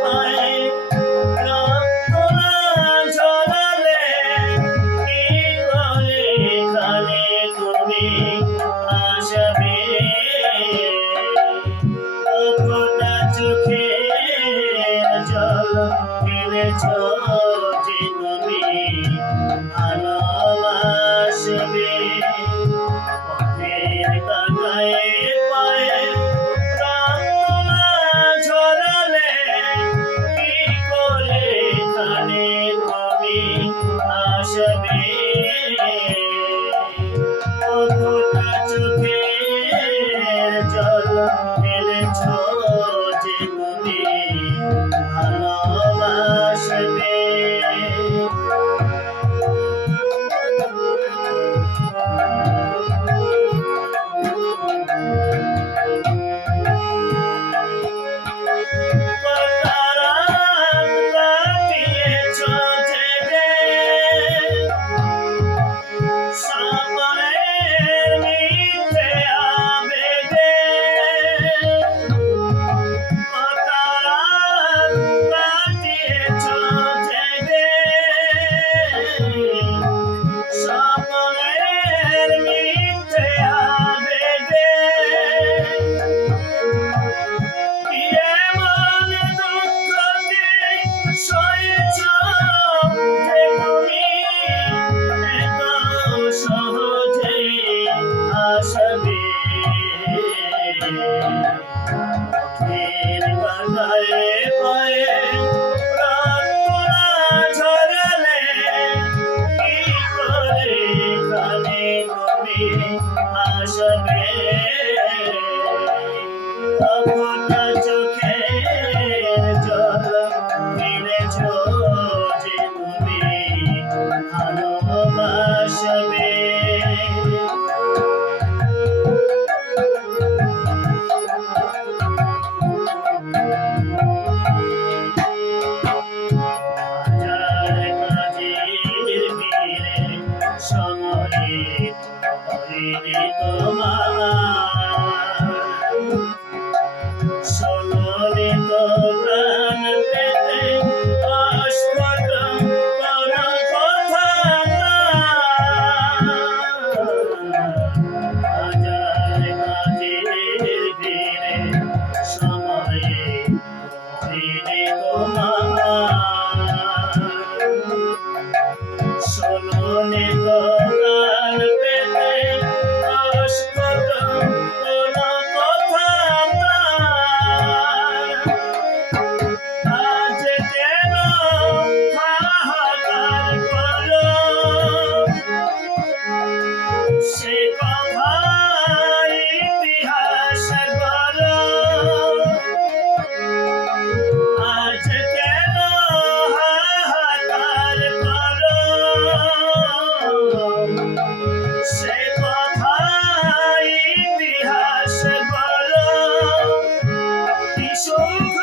পায়ে রক্ত না ঝরালে কি করে এখানে তুমি আসবে? ফোঁটা চোখের জল ফেলেছ যে তুমি ভালোবাসবে। পথের কাঁটায় পায়ে রক্ত না ঝরালে কি করে এখানে তুমি আসবে? ফোঁটা চোখের জল ফেলেছ যে তুমি ভালোবাসবে। পথের কাঁটায় পায়ে রক্ত না ঝরালে কি করে এখানে তুমি আসবে? ফোঁটা চোখের জল ফেলেছ যে তুমি ভালোবাসবে। সোনালি তো প্রাণ পেতে অস্ফুট কোনো কথা না। হাজার কাজের ভিড়ে সময়ে ভিড়ে তোমার সোনালি তো প্রাণ পেতে অস্ফুট কোনো কথা না। আজ কেন হাহাকার করো সে কথা ইতিহাস গড়ো। আজ কেন হাহাকার করো সে কথা ইতিহাস গড়ো। কি সুখ